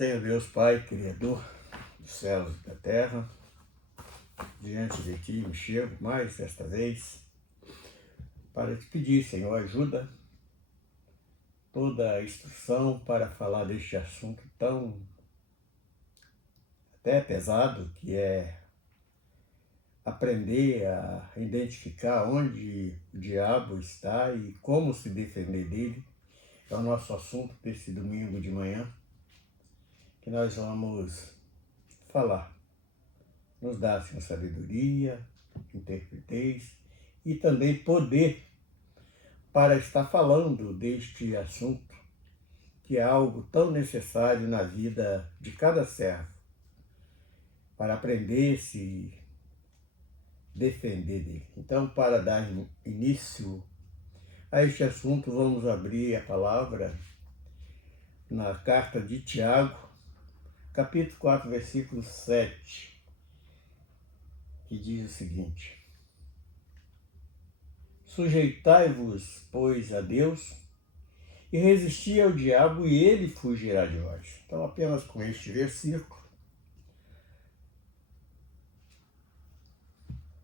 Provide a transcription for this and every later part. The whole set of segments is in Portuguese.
Senhor Deus, Pai, Criador dos céus e da terra, diante de Ti me chego mais esta vez para te pedir, Senhor, ajuda, toda a instrução para falar deste assunto tão até pesado, que é aprender a identificar onde o diabo está e como se defender dele. É o nosso assunto desse domingo de manhã, que nós vamos falar. Nos dá, Senhor, sabedoria, interpretez e também poder para estar falando deste assunto, que é algo tão necessário na vida de cada servo, para aprender a se defender dele. Então, para dar início a este assunto, vamos abrir a palavra na carta de Tiago, capítulo 4, versículo 7, que diz o seguinte: Sujeitai-vos, pois, a Deus, e resisti ao diabo, e ele fugirá de vós. Então, apenas com este versículo,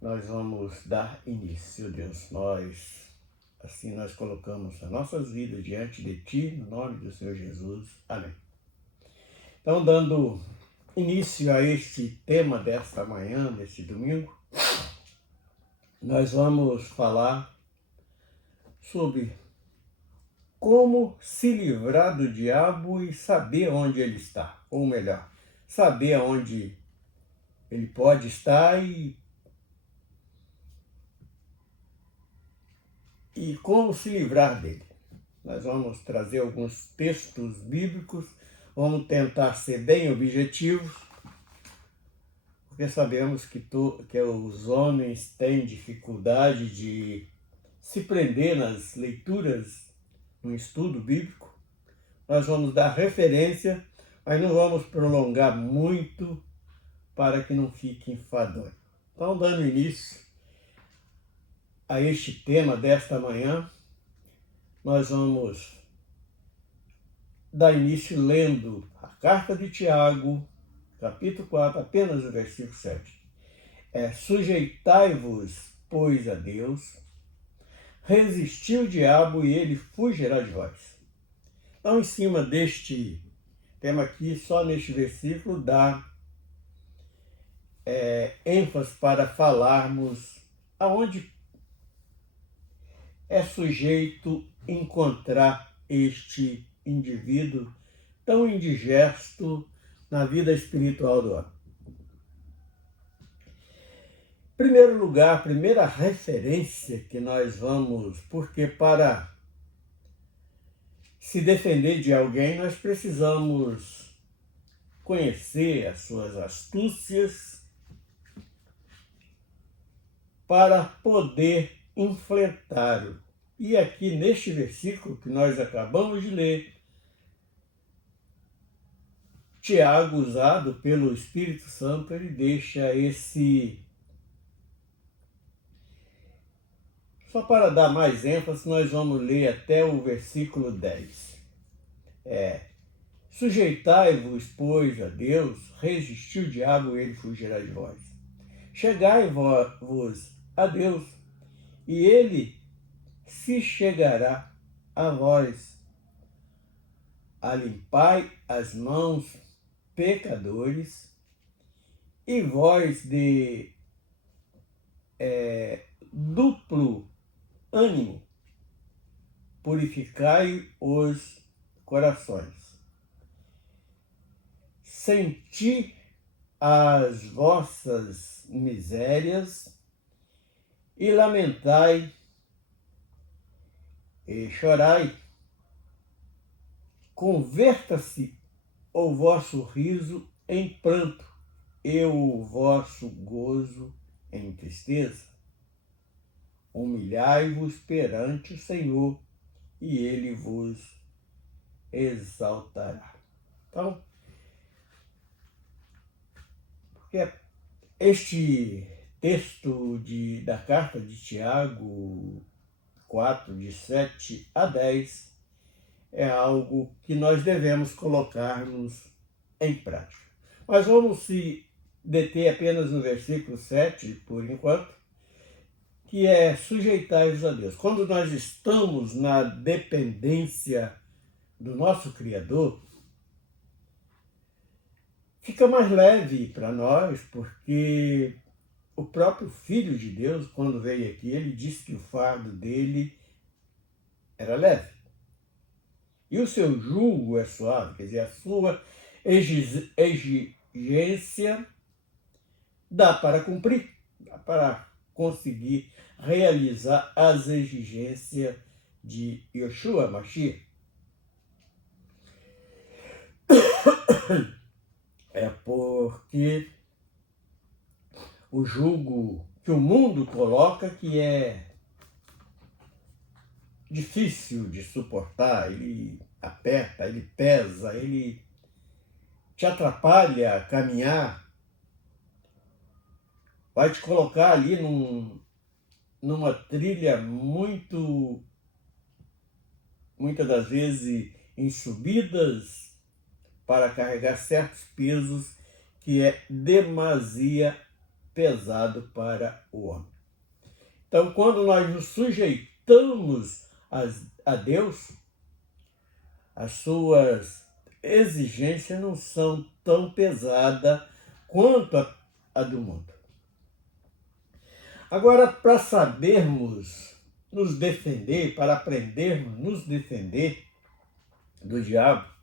nós vamos dar início, Deus. Nós colocamos as nossas vidas diante de Ti, no nome do Senhor Jesus. Amém. Então, dando início a este tema desta manhã, deste domingo, nós vamos falar sobre como se livrar do diabo e saber onde ele está. Ou melhor, saber onde ele pode estar e como se livrar dele. Nós vamos trazer alguns textos bíblicos, vamos tentar ser bem objetivos, porque sabemos que os homens têm dificuldade de se prender nas leituras, no estudo bíblico. Nós vamos dar referência, mas não vamos prolongar muito para que não fique enfadonho. Então, dando início a este tema desta manhã, nós vamos dar início lendo a carta de Tiago, capítulo 4, apenas o versículo 7. Sujeitai-vos, pois, a Deus, resisti ao diabo e ele fugirá de vós. Então, em cima deste tema aqui, só neste versículo, dá ênfase para falarmos aonde é sujeito encontrar este indivíduo tão indigesto na vida espiritual do homem. Em primeiro lugar, a primeira referência que nós vamos, porque para se defender de alguém nós precisamos conhecer as suas astúcias para poder enfrentá-lo. E aqui neste versículo que nós acabamos de ler, Tiago, usado pelo Espírito Santo, ele deixa esse... Só para dar mais ênfase, nós vamos ler até o versículo 10. Sujeitai-vos, pois, a Deus, resisti o diabo, ele fugirá de vós. Chegai-vos a Deus, e ele se chegará a vós. Alimpai as mãos, pecadores, e vós de duplo ânimo, purificai os corações. Senti as vossas misérias e lamentai e chorai. Converta-se o vosso riso em pranto e o vosso gozo em tristeza. Humilhai-vos perante o Senhor e ele vos exaltará. Então, porque este texto da carta de Tiago 4, de 7 a 10, é algo que nós devemos colocarmos em prática. Mas vamos se deter apenas no versículo 7, por enquanto, que é sujeitai-vos a Deus. Quando nós estamos na dependência do nosso Criador, fica mais leve para nós, porque o próprio Filho de Deus, quando veio aqui, ele disse que o fardo dele era leve. E o seu jugo é suave, quer dizer, a sua exigência dá para cumprir, dá para conseguir realizar as exigências de Yeshua Mashiach. É porque o jugo que o mundo coloca, que é difícil de suportar, ele aperta, ele pesa, ele te atrapalha a caminhar, vai te colocar ali numa trilha muitas das vezes em subidas para carregar certos pesos que é demasia pesado para o homem. Então, quando nós nos sujeitamos a Deus, as suas exigências não são tão pesadas quanto a do mundo. Agora, para sabermos nos defender, para aprendermos a nos defender do diabo,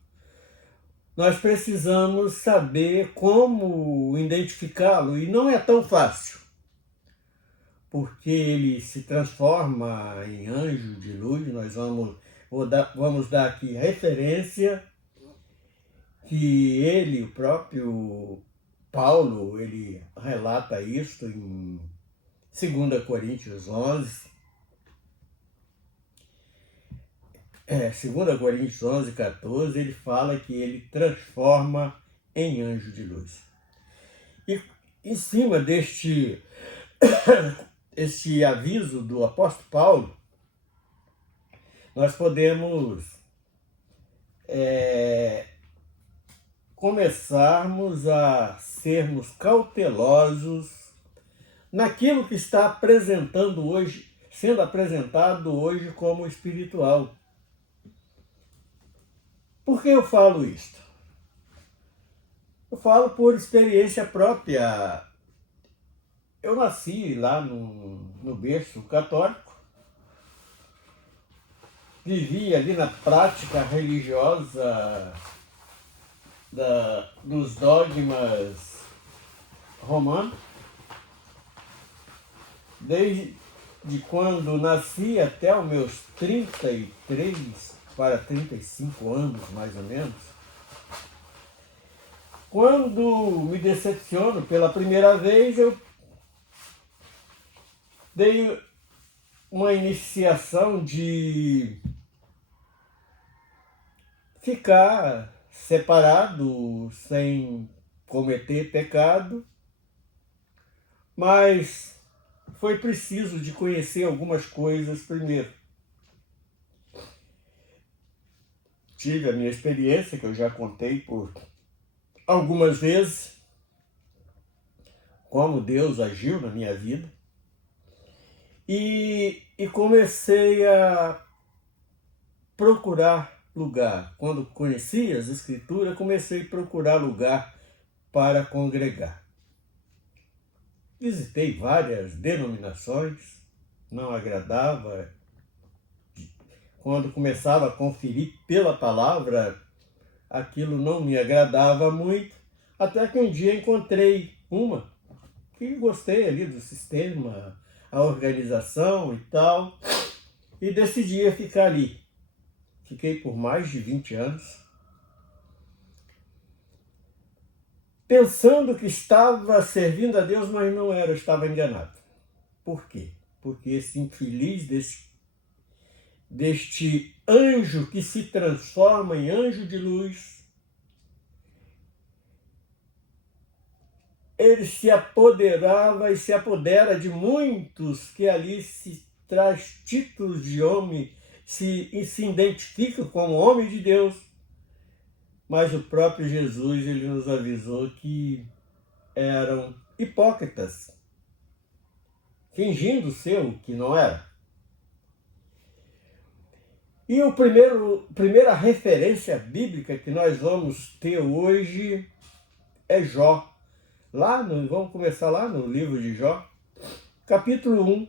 nós precisamos saber como identificá-lo, e não é tão fácil, porque ele se transforma em anjo de luz. Nós vamos dar aqui referência que ele, o próprio Paulo, ele relata isso em 2 Coríntios 11, 2 Coríntios 11, 14, ele fala que ele transforma em anjo de luz. E em cima este aviso do apóstolo Paulo, nós podemos começarmos a sermos cautelosos naquilo que está sendo apresentado hoje como espiritual. Por que eu falo isto? Eu falo por experiência própria. Eu nasci lá no berço católico, vivi ali na prática religiosa dos dogmas romanos, desde quando nasci até os meus 33 para 35 anos, mais ou menos. Quando me decepciono pela primeira vez, eu dei uma iniciação de ficar separado, sem cometer pecado, mas foi preciso de conhecer algumas coisas primeiro. Tive a minha experiência, que eu já contei por algumas vezes, como Deus agiu na minha vida, e comecei a procurar lugar. Quando conheci as Escrituras, comecei a procurar lugar para congregar. Visitei várias denominações, não agradava. Quando começava a conferir pela palavra, aquilo não me agradava muito, até que um dia encontrei uma que gostei ali do sistema, a organização e tal, e decidi ficar ali. Fiquei por mais de 20 anos, pensando que estava servindo a Deus, mas não era, eu estava enganado. Por quê? Porque esse infeliz deste anjo que se transforma em anjo de luz, ele se apoderava e se apodera de muitos que ali se traz títulos de homem, se identifica como homem de Deus, mas o próprio Jesus ele nos avisou que eram hipócritas, fingindo ser o que não era. E primeira referência bíblica que nós vamos ter hoje é Jó. Vamos começar lá no livro de Jó, capítulo 1,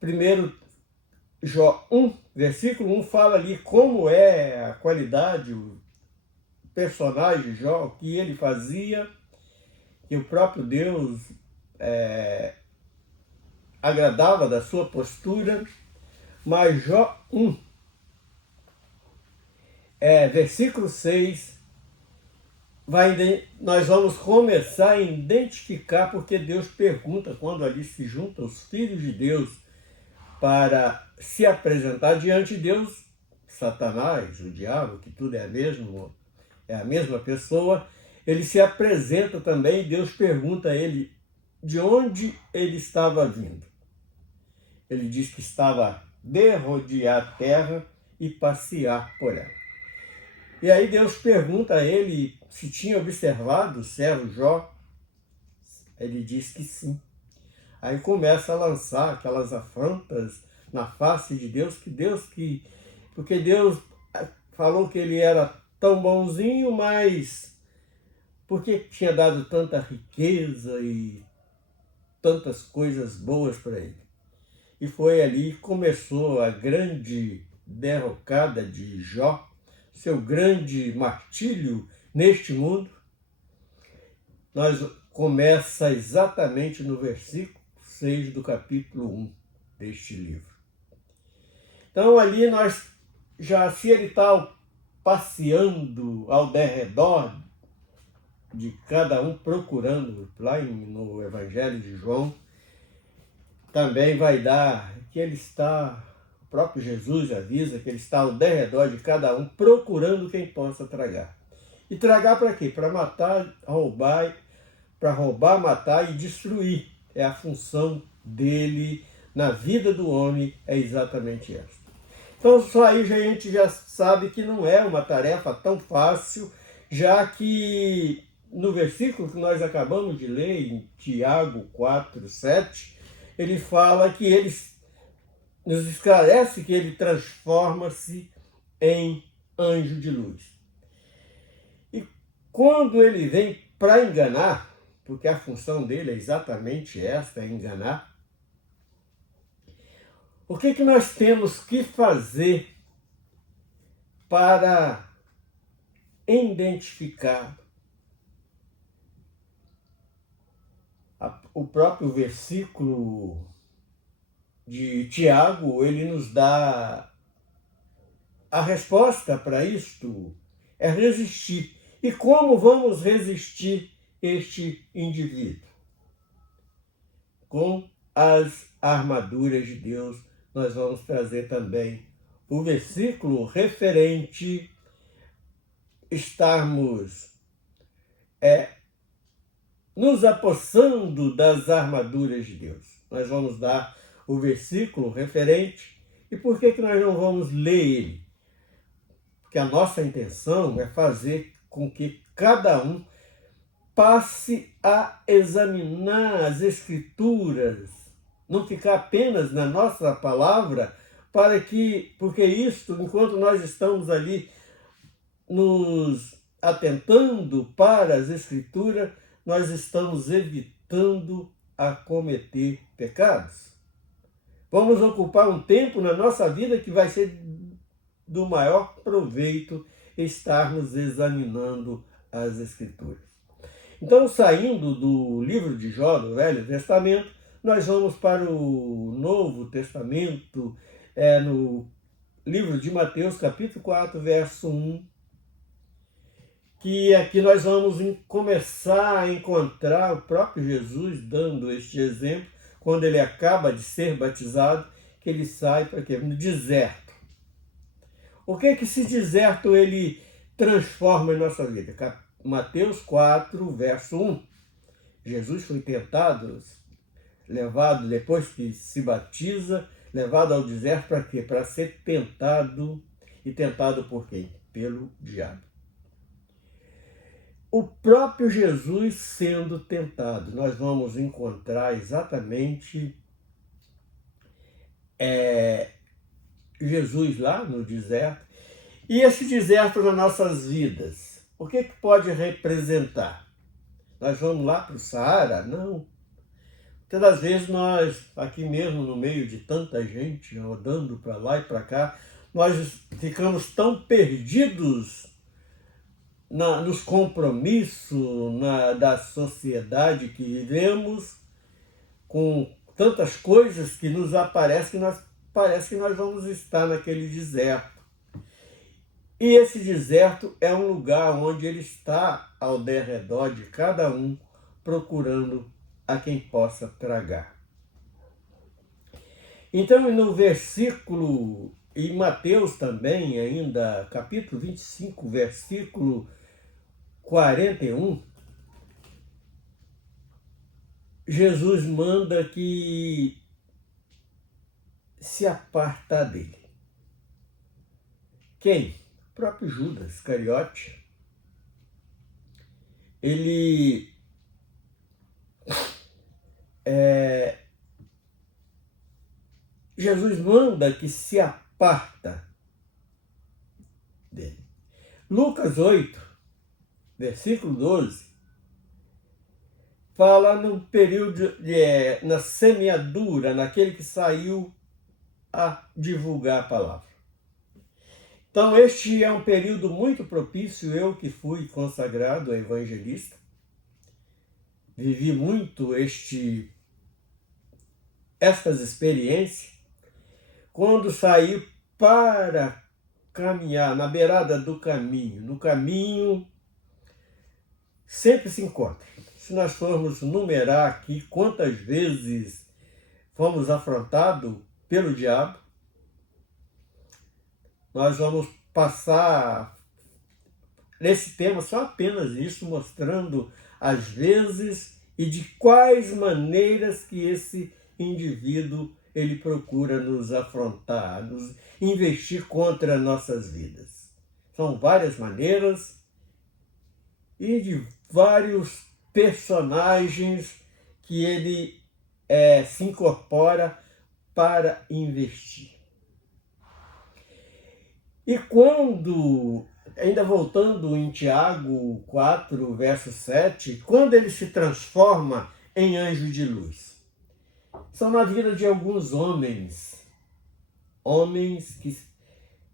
primeiro Jó 1, versículo 1, fala ali como é a qualidade, o personagem Jó, o que ele fazia, que o próprio Deus agradava da sua postura. Mas Jó 1, versículo 6, nós vamos começar a identificar porque Deus pergunta quando ali se juntam os filhos de Deus para se apresentar diante de Deus. Satanás, o diabo, que tudo é a mesma pessoa, ele se apresenta também e Deus pergunta a ele de onde ele estava vindo. Ele diz que estava de rodear a terra e passear por ela. E aí Deus pergunta a ele se tinha observado o servo Jó. Ele diz que sim. Aí começa a lançar aquelas afrontas na face de Deus, porque Deus falou que ele era tão bonzinho, mas por que tinha dado tanta riqueza e tantas coisas boas para ele? E foi ali que começou a grande derrocada de Jó, seu grande martírio neste mundo. Começa exatamente no versículo 6 do capítulo 1 deste livro. Então ali se ele está passeando ao derredor de cada um, procurando, lá no Evangelho de João, também vai dar que o próprio Jesus avisa que ele está ao derredor de cada um, procurando quem possa tragar. E tragar para quê? Para matar, roubar, matar e destruir. É a função dele na vida do homem, é exatamente essa. Então só aí a gente já sabe que não é uma tarefa tão fácil, já que no versículo que nós acabamos de ler, em Tiago 4, 7, ele fala que ele nos esclarece que ele transforma-se em anjo de luz. E quando ele vem para enganar, porque a função dele é exatamente esta, é enganar, o que nós temos que fazer para identificar? O próprio versículo de Tiago, ele nos dá a resposta para isto, é resistir. E como vamos resistir este indivíduo? Com as armaduras de Deus. Nós vamos trazer também o versículo referente estarmos nos apossando das armaduras de Deus. Nós vamos dar o versículo referente. E por que nós não vamos ler ele? Porque a nossa intenção é fazer com que cada um passe a examinar as Escrituras, não ficar apenas na nossa palavra, porque isto, enquanto nós estamos ali nos atentando para as Escrituras, nós estamos evitando a cometer pecados. Vamos ocupar um tempo na nossa vida que vai ser do maior proveito estarmos examinando as Escrituras. Então, saindo do livro de Jó, do Velho Testamento, nós vamos para o Novo Testamento, no livro de Mateus, capítulo 4, verso 1, que aqui nós vamos começar a encontrar o próprio Jesus dando este exemplo, quando ele acaba de ser batizado, que ele sai para quê? No deserto. O que esse deserto ele transforma em nossa vida? Mateus 4, verso 1. Jesus foi tentado, levado, depois que se batiza, levado ao deserto para quê? Para ser tentado. E tentado por quem? pelo diabo. O próprio Jesus sendo tentado, nós vamos encontrar exatamente Jesus lá no deserto. E esse deserto nas nossas vidas, o que pode representar? Nós vamos lá para o Saara? Não. Muitas das vezes nós, aqui mesmo no meio de tanta gente, rodando para lá e para cá, nós ficamos tão perdidos nos compromissos da sociedade que vivemos, com tantas coisas que nos aparecem, parece que nós vamos estar naquele deserto. E esse deserto é um lugar onde ele está ao derredor de cada um, procurando a quem possa tragar. Então, no versículo, em Mateus também, ainda, capítulo 25, versículo 41, Jesus manda que se aparta dele. Quem? O próprio Judas Iscariote. Ele Jesus manda que se aparta dele. Lucas 8, versículo 12, fala no período, na semeadura, naquele que saiu a divulgar a palavra. Então, este é um período muito propício. Eu que fui consagrado a evangelista, vivi muito estas experiências, quando saí para caminhar na beirada do caminho. No caminho sempre se encontra. Se nós formos numerar aqui quantas vezes fomos afrontados pelo diabo, nós vamos passar nesse tema só apenas isso, mostrando as vezes e de quais maneiras que esse indivíduo ele procura nos afrontar, nos investir contra nossas vidas. São várias maneiras e de vários personagens que ele se incorpora para investir. E quando, ainda voltando em Tiago 4, verso 7, quando ele se transforma em anjo de luz, são na vida de alguns homens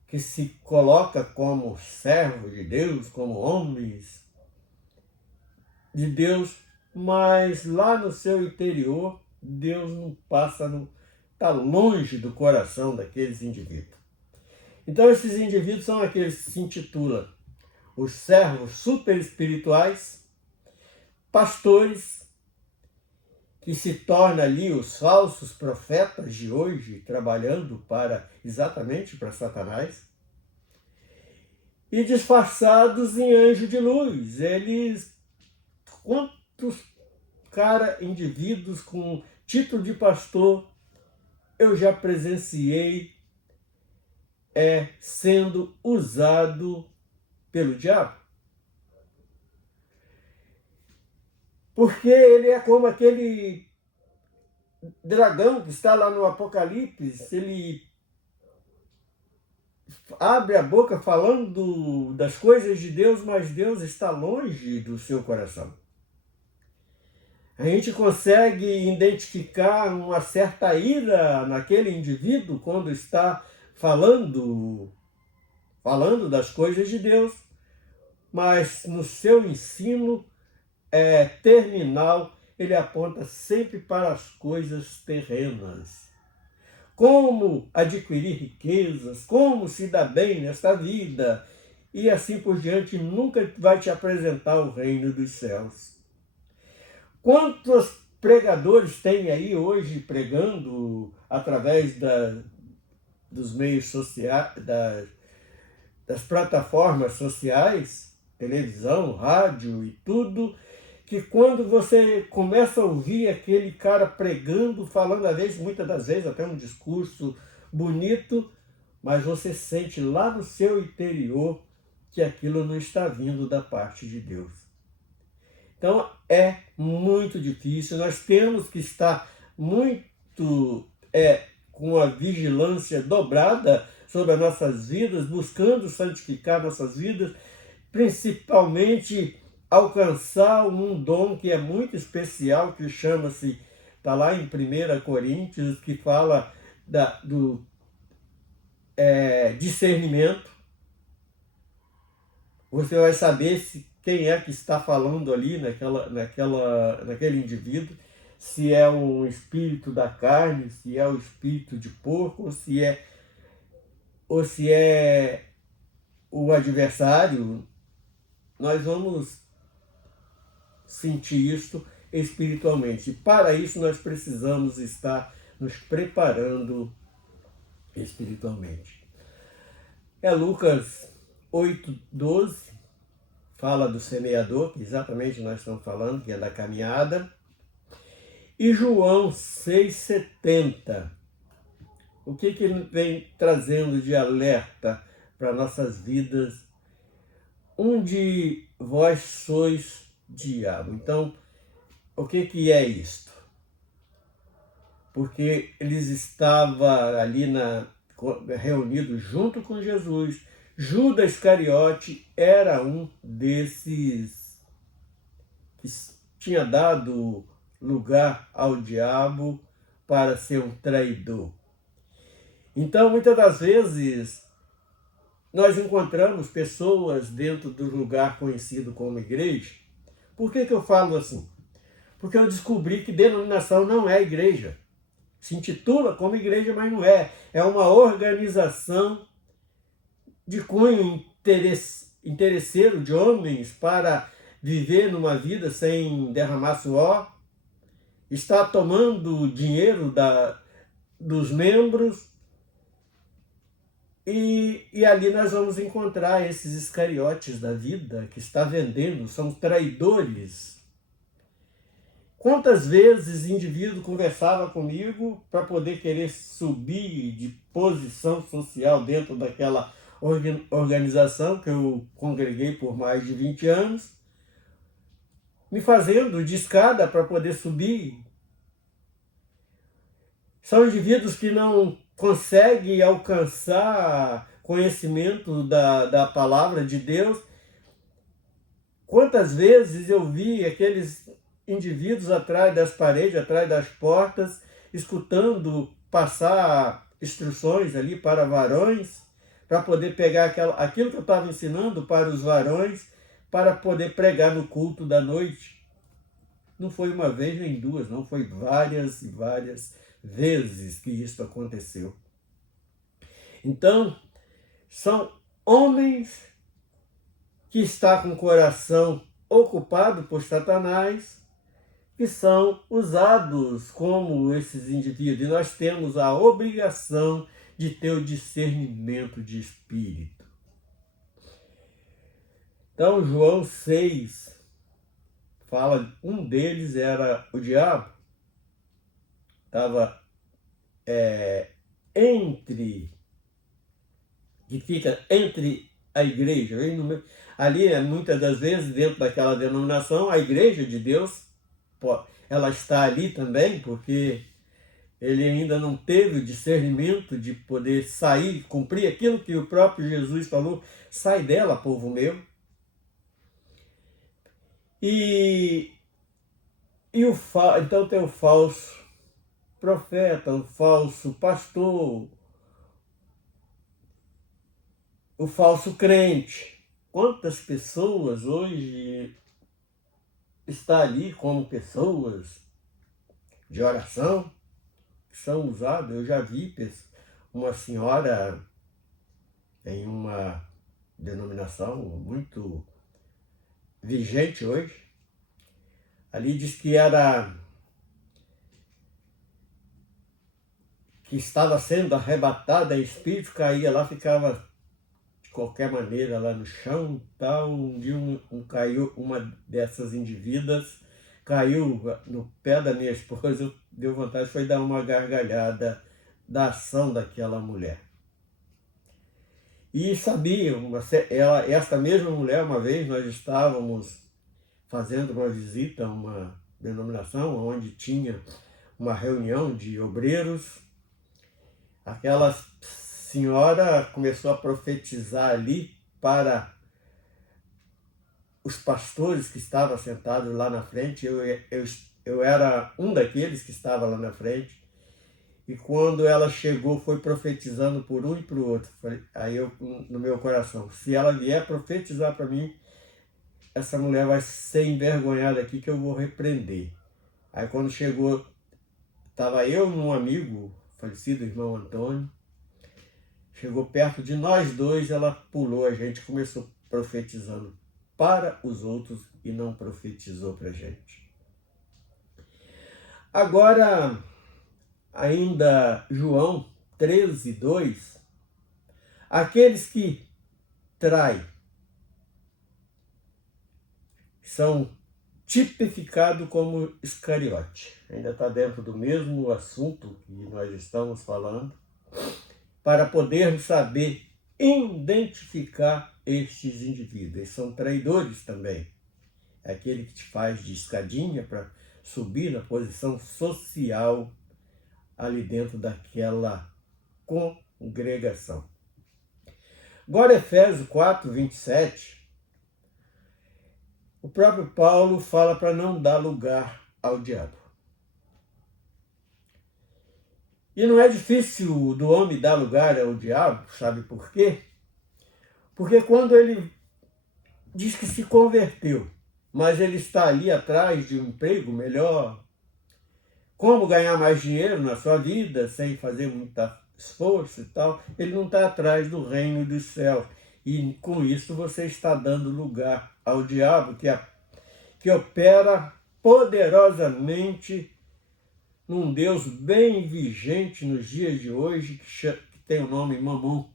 que se colocam como servos de Deus, como homens de Deus, mas lá no seu interior, Deus não passa, está longe do coração daqueles indivíduos. Então, esses indivíduos são aqueles que se intitulam os servos super espirituais, pastores, que se tornam ali os falsos profetas de hoje, trabalhando exatamente para Satanás, e disfarçados em anjo de luz. Quantos indivíduos com título de pastor eu já presenciei sendo usado pelo diabo? Porque ele é como aquele dragão que está lá no Apocalipse. Ele abre a boca falando das coisas de Deus, mas Deus está longe do seu coração. A gente consegue identificar uma certa ira naquele indivíduo quando está falando das coisas de Deus, mas no seu ensino terminal, ele aponta sempre para as coisas terrenas. Como adquirir riquezas, como se dar bem nesta vida, e assim por diante, nunca vai te apresentar o reino dos céus. Quantos pregadores tem aí hoje pregando através dos meios sociais, das plataformas sociais, televisão, rádio e tudo, que quando você começa a ouvir aquele cara pregando, falando muitas das vezes até um discurso bonito, mas você sente lá no seu interior que aquilo não está vindo da parte de Deus. Então é muito difícil, nós temos que estar muito com a vigilância dobrada sobre as nossas vidas, buscando santificar nossas vidas, principalmente alcançar um dom que é muito especial, que chama-se, está lá em 1 Coríntios, que fala do discernimento. Você vai saber quem é que está falando ali naquele indivíduo, se é um espírito da carne, se é o espírito de porco, ou se é o adversário. Nós vamos sentir isso espiritualmente. E para isso nós precisamos estar nos preparando espiritualmente. Lucas 8:12 fala do semeador, que exatamente nós estamos falando, que é da caminhada. E João 6,70. O que ele vem trazendo de alerta para nossas vidas? Onde vós sois diabo. Então, o que é isto? Porque eles estavam ali reunidos junto com Jesus. Judas Iscariote era um desses que tinha dado lugar ao diabo para ser um traidor. Então, muitas das vezes, nós encontramos pessoas dentro do lugar conhecido como igreja. Por que eu falo assim? Porque eu descobri que denominação não é igreja. Se intitula como igreja, mas não é. É uma organização de cunho interesseiro de homens para viver numa vida sem derramar suor. Está tomando dinheiro dos membros. E ali nós vamos encontrar esses iscariotes da vida que está vendendo, são traidores. Quantas vezes indivíduo conversava comigo para poder querer subir de posição social dentro daquela organização que eu congreguei por mais de 20 anos, me fazendo de escada para poder subir. São indivíduos que não conseguem alcançar conhecimento da palavra de Deus. Quantas vezes eu vi aqueles indivíduos atrás das paredes, atrás das portas, escutando passar instruções ali para varões, para poder pegar aquilo que eu estava ensinando para os varões, para poder pregar no culto da noite. Não foi uma vez nem duas, não, foi várias e várias vezes que isso aconteceu. Então, são homens que estão com o coração ocupado por Satanás, que são usados como esses indivíduos. E nós temos a obrigação de ter o discernimento de espírito. Então, João 6 fala, um deles era o diabo, estava que fica entre a igreja. Ali, muitas das vezes, dentro daquela denominação, a igreja de Deus, ela está ali também, porque ele ainda não teve o discernimento de poder sair, cumprir aquilo que o próprio Jesus falou, sai dela, povo meu. Então tem o falso profeta, o falso pastor, o falso crente. Quantas pessoas hoje estão ali como pessoas de oração que são usadas? Eu já vi uma senhora em uma denominação muito vigente hoje. Ali diz que estava sendo arrebatada em espírito, caía lá, ficava de qualquer maneira lá no chão, tal. Um dia caiu, uma dessas indivíduas caiu no pé da minha esposa, deu vontade, foi dar uma gargalhada da ação daquela mulher. E sabia, esta mesma mulher, uma vez nós estávamos fazendo uma visita a uma denominação onde tinha uma reunião de obreiros. Aquela senhora começou a profetizar ali para os pastores que estavam sentados lá na frente. Eu era um daqueles que estava lá na frente. E quando ela chegou, foi profetizando por um e para o outro. Aí eu, no meu coração, se ela vier profetizar para mim, essa mulher vai ser envergonhada aqui que eu vou repreender. Aí quando chegou, estava eu e um amigo, falecido irmão Antônio, chegou perto de nós dois, ela pulou a gente, começou profetizando para os outros e não profetizou para a gente. Agora, ainda João 13:2, aqueles que traem são tipificados como Iscariote. Ainda está dentro do mesmo assunto que nós estamos falando, para podermos saber identificar estes indivíduos. Eles são traidores também. É aquele que te faz de escadinha para subir na posição social ali dentro daquela congregação. Agora, Efésios 4:27, o próprio Paulo fala para não dar lugar ao diabo. E não é difícil do homem dar lugar ao diabo, sabe por quê? Porque quando ele diz que se converteu, mas ele está ali atrás de um emprego melhor, como ganhar mais dinheiro na sua vida, sem fazer muito esforço e tal, ele não está atrás do reino dos céus. E com isso você está dando lugar ao diabo, que opera poderosamente num Deus bem vigente nos dias de hoje, que tem o nome Mamon.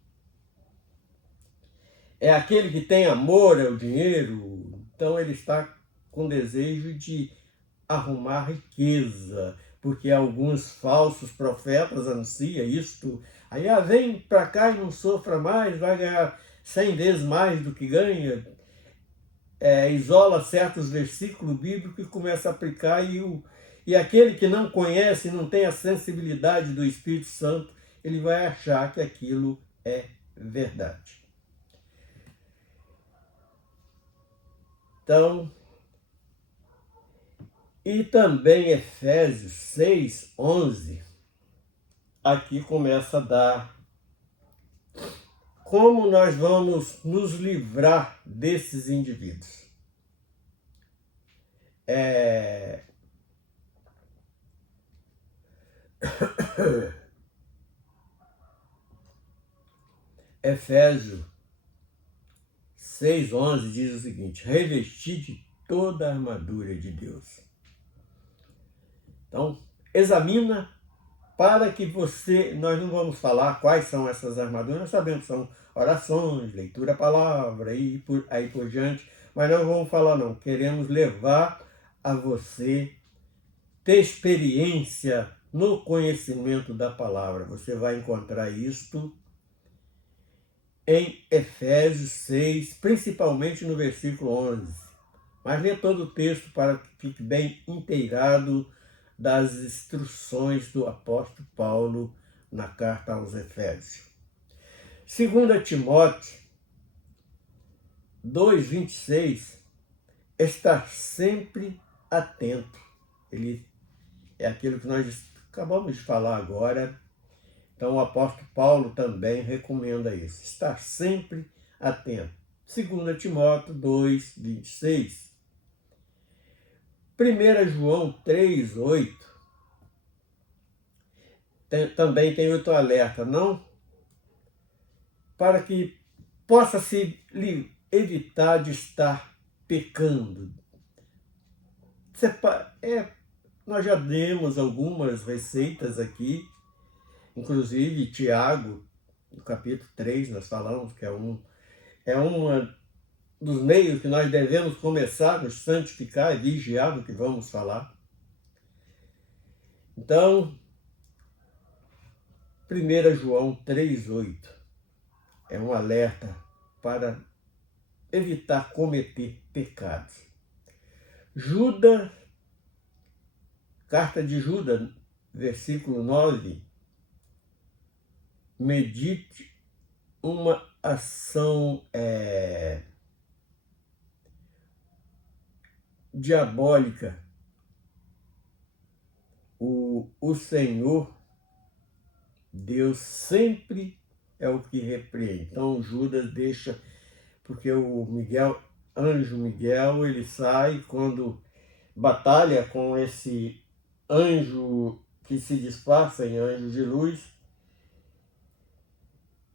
É aquele que tem amor ao dinheiro, então ele está com desejo de arrumar riqueza, porque alguns falsos profetas anunciam isto. Aí vem para cá e não sofra mais, vai ganhar 100 vezes mais do que ganha. Isola certos versículos bíblicos e começa a aplicar, e aquele que não conhece, não tem a sensibilidade do Espírito Santo, ele vai achar que aquilo é verdade. Então, e também Efésios 6:11, aqui começa a dar como nós vamos nos livrar desses indivíduos. Efésios 6:11 diz o seguinte: revestir de toda a armadura de Deus. Então, examina para que nós não vamos falar quais são essas armaduras, nós sabemos que são orações, leitura da palavra, aí por diante, mas não vamos falar não, queremos levar a você ter experiência no conhecimento da palavra. Você vai encontrar isto em Efésios 6, principalmente no versículo 11. Mas lê todo o texto para que fique bem inteirado das instruções do apóstolo Paulo na carta aos Efésios. 2 Timóteo 2:26, estar sempre atento. Ele é aquilo que nós acabamos de falar agora. Então o apóstolo Paulo também recomenda isso, estar sempre atento. 2 Timóteo 2:26. 1 João 3:8, também tem outro alerta, não? Para que possa se evitar de estar pecando. Nós já demos algumas receitas aqui, inclusive Tiago, no capítulo 3, nós falamos que é uma dos meios que nós devemos começar a nos santificar e vigiar do que vamos falar. Então, 1 João 3:8, é um alerta para evitar cometer pecados. Judas, carta de Judas, versículo 9, medite uma ação diabólica. O Senhor, Deus, sempre é o que repreende. Então Judas deixa, porque o anjo Miguel, ele sai quando batalha com esse anjo que se disfarça em anjo de luz.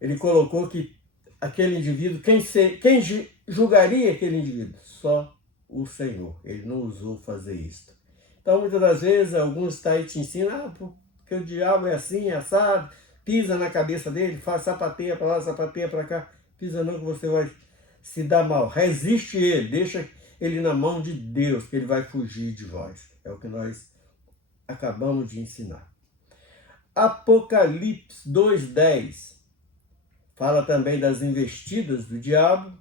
Ele colocou que aquele indivíduo, quem julgaria aquele indivíduo? Só o Senhor. Ele não ousou fazer isso. Então, muitas das vezes, alguns tá aí te ensinam, porque o diabo é assim, é assado, pisa na cabeça dele, faz sapateia para lá, sapateia para cá. Pisa não, que você vai se dar mal. Resiste ele, deixa ele na mão de Deus, que ele vai fugir de vós. É o que nós acabamos de ensinar. Apocalipse 2:10 fala também das investidas do diabo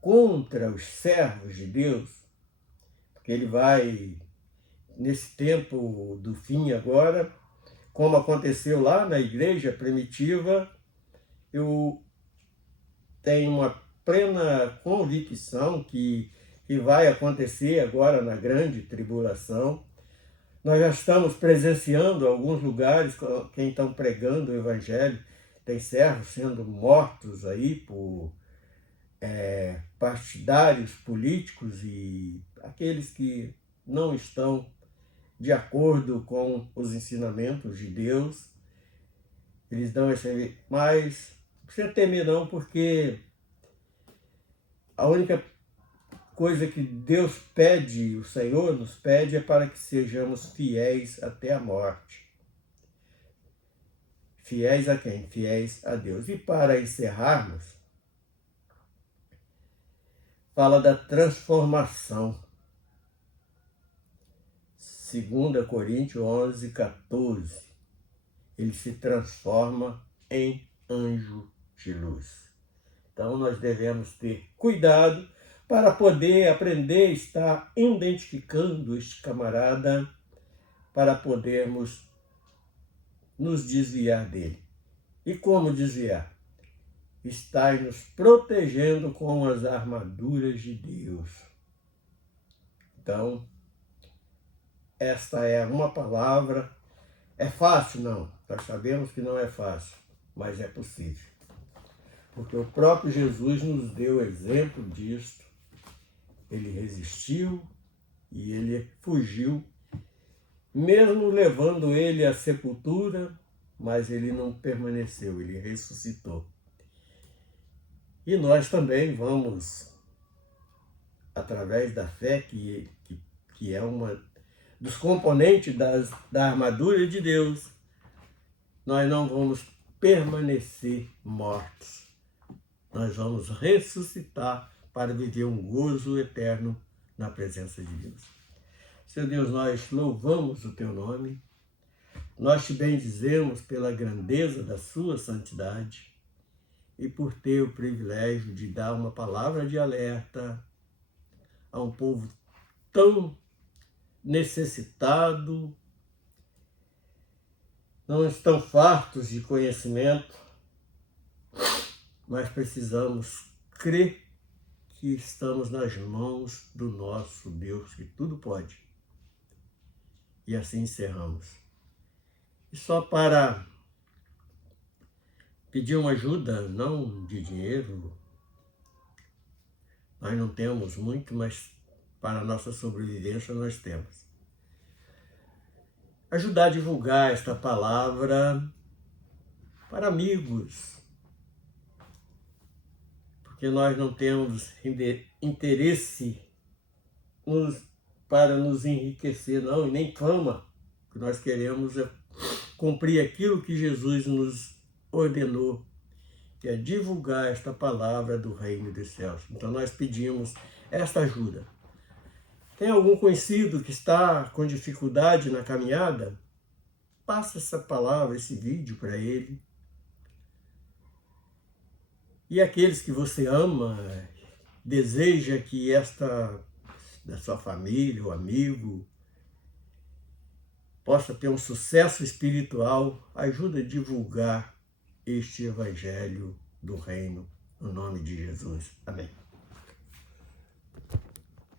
contra os servos de Deus, porque ele vai, nesse tempo do fim agora, como aconteceu lá na igreja primitiva, eu tenho uma plena convicção que vai acontecer agora na grande tribulação. Nós já estamos presenciando alguns lugares, quem estão pregando o evangelho, tem servos sendo mortos aí por partidários políticos e aqueles que não estão de acordo com os ensinamentos de Deus. Eles dão esse... Mas não precisa temer não, porque a única coisa que Deus pede, o Senhor nos pede, é para que sejamos fiéis até a morte. Fiéis a quem? Fiéis a Deus. E para encerrarmos, fala da transformação. 2 Coríntios 11:14. Ele se transforma em anjo de luz. Então nós devemos ter cuidado para poder aprender a estar identificando este camarada, para podermos nos desviar dele. E como desviar? Estar nos protegendo com as armaduras de Deus. Então, esta é uma palavra. É fácil? Não. Nós sabemos que não é fácil, mas é possível. Porque o próprio Jesus nos deu exemplo disto. Ele resistiu e ele fugiu, mesmo levando ele à sepultura, mas ele não permaneceu, ele ressuscitou. E nós também vamos, através da fé, que é uma dos componentes da armadura de Deus, nós não vamos permanecer mortos. Nós vamos ressuscitar para viver um gozo eterno na presença de Deus. Senhor Deus, nós louvamos o Teu nome, nós Te bendizemos pela grandeza da Sua santidade e por ter o privilégio de dar uma palavra de alerta a um povo tão necessitado, não estão fartos de conhecimento, mas precisamos crer que estamos nas mãos do nosso Deus, que tudo pode. E assim encerramos. E só para pedir uma ajuda, não de dinheiro, nós não temos muito, mas para a nossa sobrevivência nós temos. Ajudar a divulgar esta palavra para amigos, porque nós não temos interesse para nos enriquecer, não, e nem fama. O que nós queremos é cumprir aquilo que Jesus nos ordenou, que é divulgar esta palavra do reino dos céus. Então nós pedimos esta ajuda. Tem algum conhecido que está com dificuldade na caminhada? Passa essa palavra, esse vídeo para ele. E aqueles que você ama, deseja que da sua família ou amigo, possa ter um sucesso espiritual, ajuda a divulgar este Evangelho do Reino, no nome de Jesus. Amém.